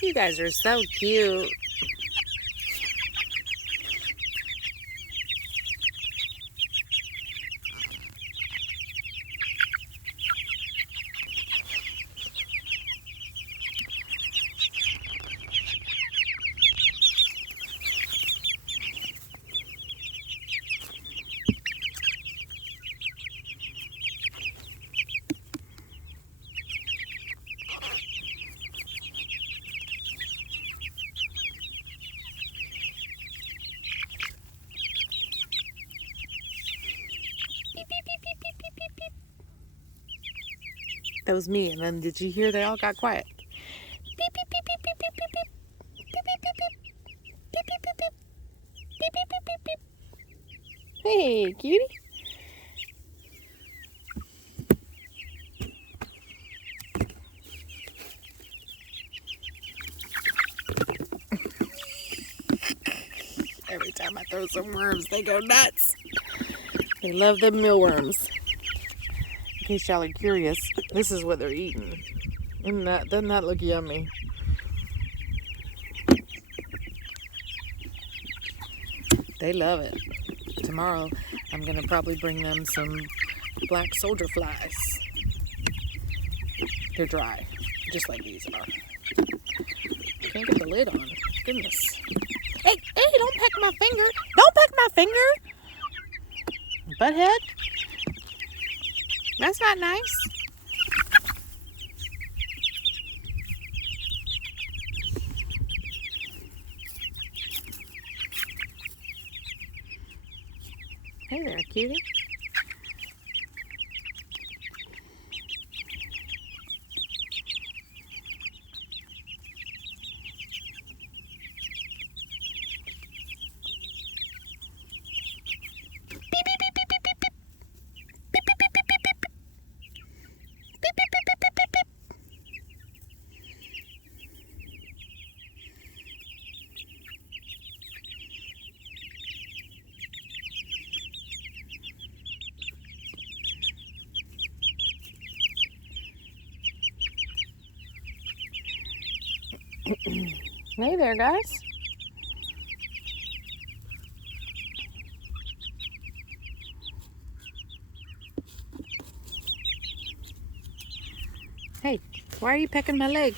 You guys are so cute. That was me, and then did you hear they all got quiet? Beep, beep, beep, beep, beep, beep, beep, beep. Beep, beep, beep, beep. Beep, beep, beep, beep. Beep, beep, beep, beep, beep. Hey, cutie. Every time I throw some worms, they go nuts. They love the mealworms. In case y'all are curious, this is what they're eating. Doesn't that look yummy? They love it. Tomorrow, I'm going to probably bring them some black soldier flies. They're dry, just like these are. Can't get the lid on. Goodness. Hey, don't peck my finger. Don't peck my finger. Butthead. That's not nice. Hey there, cutie. Hey there, guys. Hey, why are you pecking my leg?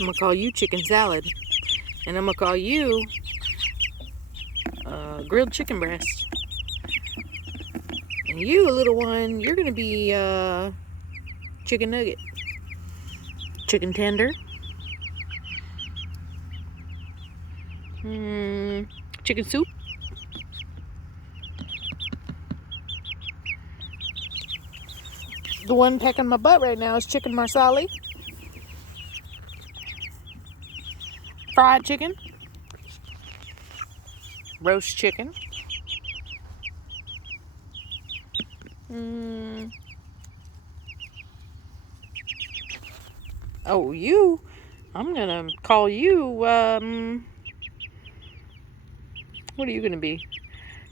I'm gonna call you chicken salad, and I'm gonna call you grilled chicken breast. And you, little one, you're gonna be chicken nugget, chicken tender, chicken soup. The one pecking my butt right now is chicken marsala, fried chicken, roast chicken. Oh, you, I'm gonna call you, what are you gonna be?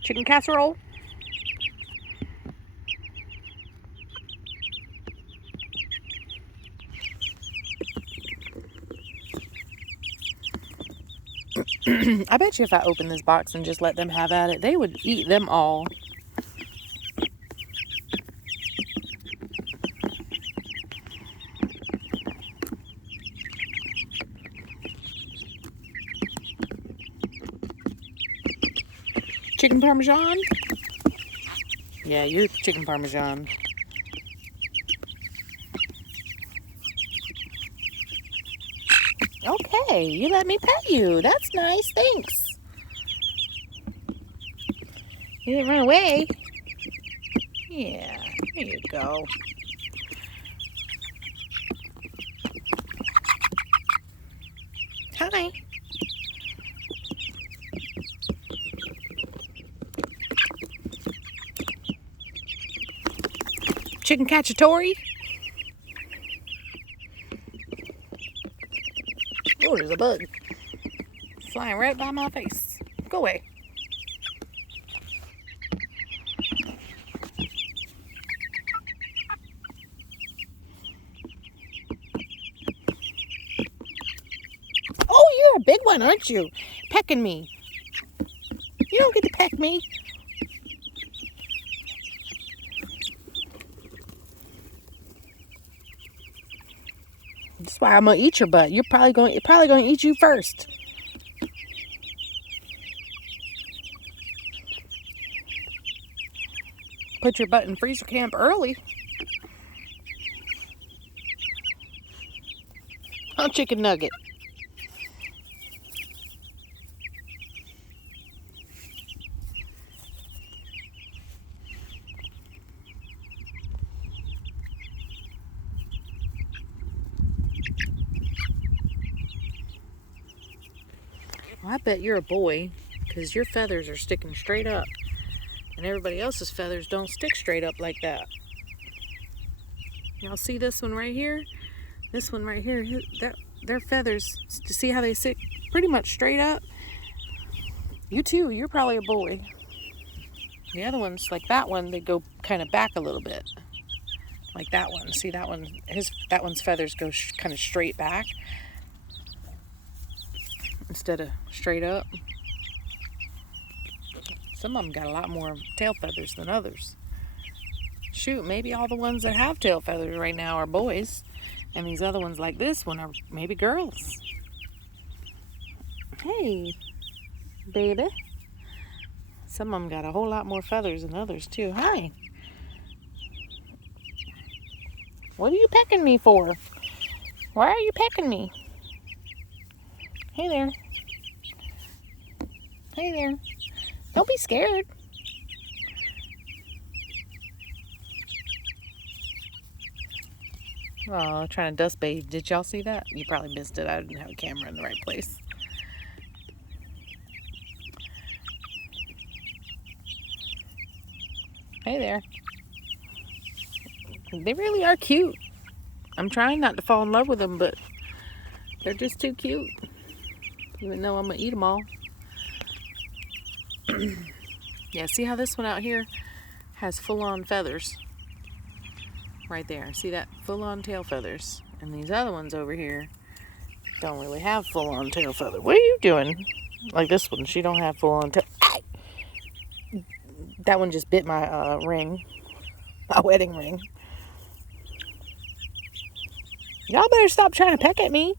Chicken casserole? I bet you if I opened this box and just let them have at it, they would eat them all. Chicken parmesan? Yeah, you're chicken parmesan. Okay, you let me pet you. That's nice, thanks. You didn't run away. Yeah, there you go. Hi. Chicken cacciatore? Oh, there's a bug flying right by my face. Go away. Oh, you're a big one, aren't you? Pecking me. You don't get to peck me. That's why I'm gonna eat your butt. You're probably gonna eat you first. Put your butt in freezer camp early. Oh, chicken nugget. Well, I bet you're a boy, because your feathers are sticking straight up. And everybody else's feathers don't stick straight up like that. Y'all see this one right here? This one right here, their feathers, to see how they sit pretty much straight up. You too, you're probably a boy. The other ones, like that one, they go kind of back a little bit. Like that one. See that one? That one's feathers go kind of straight back instead of straight up. Some of them got a lot more tail feathers than others. Shoot, maybe all the ones that have tail feathers right now are boys, and these other ones like this one are maybe girls. Hey, baby. Some of them got a whole lot more feathers than others too. Hi. What are you pecking me for? Why are you pecking me? Hey there. Hey there. Don't be scared. Oh, trying to dust bathe. Did y'all see that? You probably missed it. I didn't have a camera in the right place. Hey there. They really are cute. I'm trying not to fall in love with them, but they're just too cute. Even though I'm going to eat them all. Yeah, see how this one out here has full-on feathers? Right there. See that? Full-on tail feathers. And these other ones over here don't really have full-on tail feathers. What are you doing? Like this one, she don't have full-on tail. That one just bit my ring. My wedding ring. Y'all better stop trying to peck at me.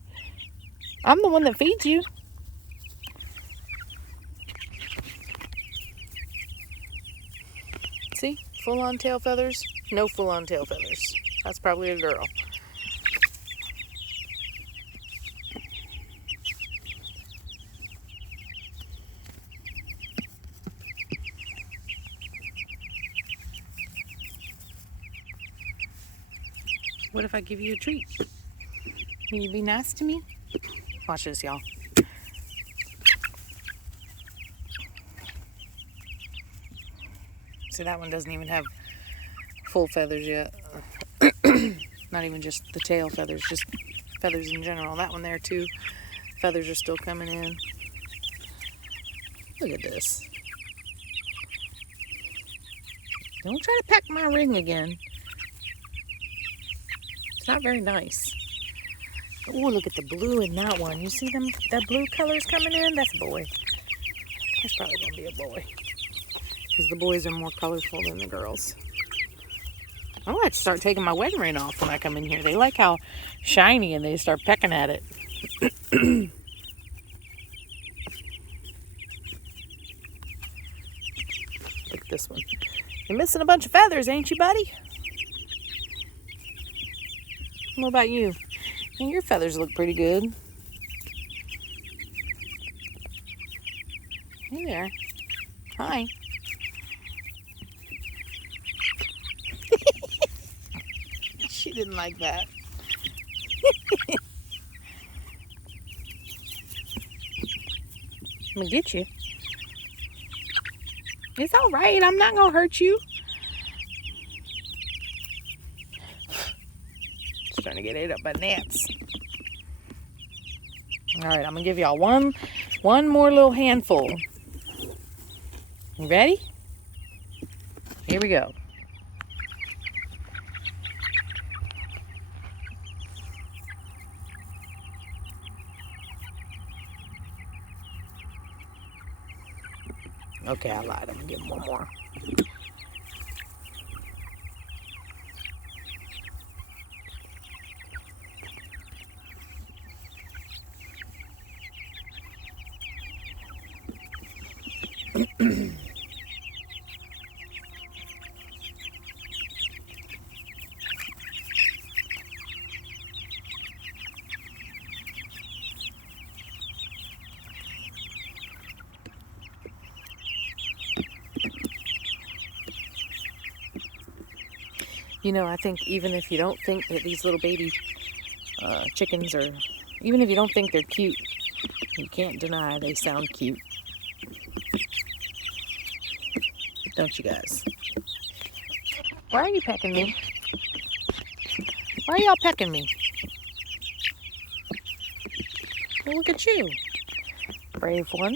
I'm the one that feeds you. See? Full-on tail feathers. No full-on tail feathers. That's probably a girl. What if I give you a treat? Will you be nice to me? Watch this, y'all. See, that one doesn't even have full feathers yet. Not even just the tail feathers, just feathers in general. That one there too. Feathers are still coming in. Look at this. Don't try to peck my ring again. It's not very nice. Oh, look at the blue in that one. You see them? That blue color's coming in? That's a boy. That's probably going to be a boy. Because the boys are more colorful than the girls. I'm going to start taking my wedding ring off when I come in here. They like how shiny and they start pecking at it. Look at this one. You're missing a bunch of feathers, ain't you, buddy? What about you? And your feathers look pretty good. Hey there. Hi. She didn't like that. I'm gonna get you. It's all right. I'm not gonna hurt you. It's trying to get ate up by gnats. All right, I'm gonna give y'all one more little handful. You ready? Here we go. Okay, I lied. I'm gonna give him one more. You know, I think even if you don't think that these little baby chickens are, even if you don't think they're cute, you can't deny they sound cute. Don't you guys? Why are you pecking me? Why are y'all pecking me? Well, look at you. Brave one.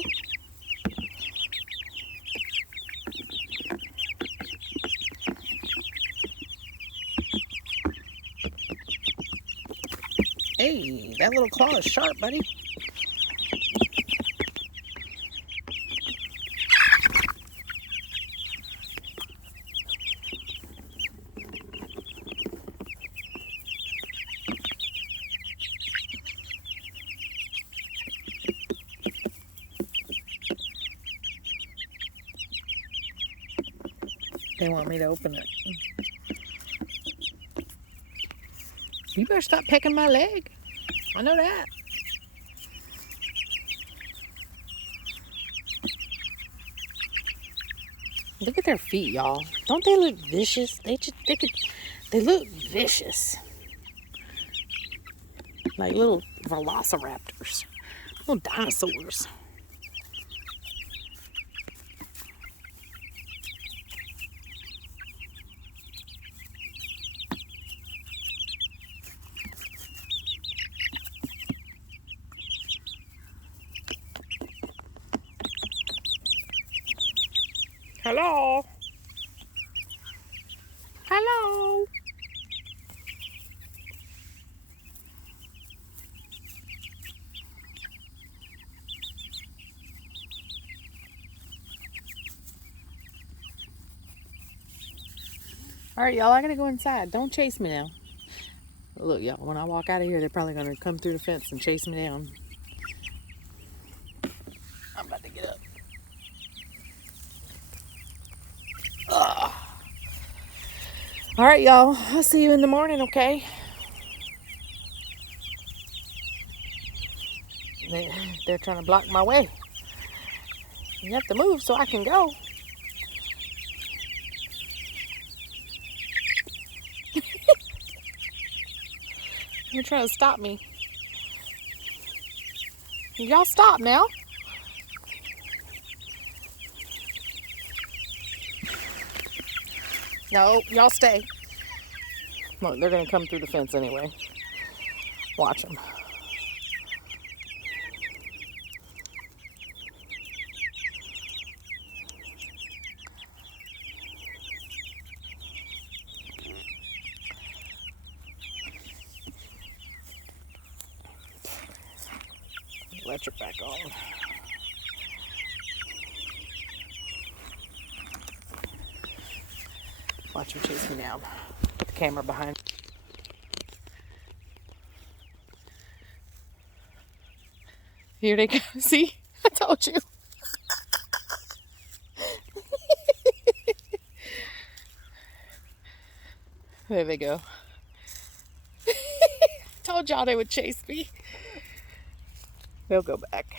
Hey, that little claw is sharp, buddy. They want me to open it. You better stop pecking my leg. I know that. Look at their feet, y'all. Don't they look vicious? They look vicious. Like little velociraptors. Little dinosaurs. Hello? Hello? All right, y'all, I gotta go inside. Don't chase me now. Look, y'all, when I walk out of here, they're probably gonna come through the fence and chase me down. I'm about to get up. Ugh. All right, y'all, I'll see you in the morning, okay? They're trying to block my way. You have to move so I can go. You're trying to stop me. Y'all stop now. No, y'all stay. Look, they're going to come through the fence anyway. Watch them. Electric back on. Watch him chase me down. Put the camera behind. Here they go. See? I told you. There they go. Told y'all they would chase me. They'll go back.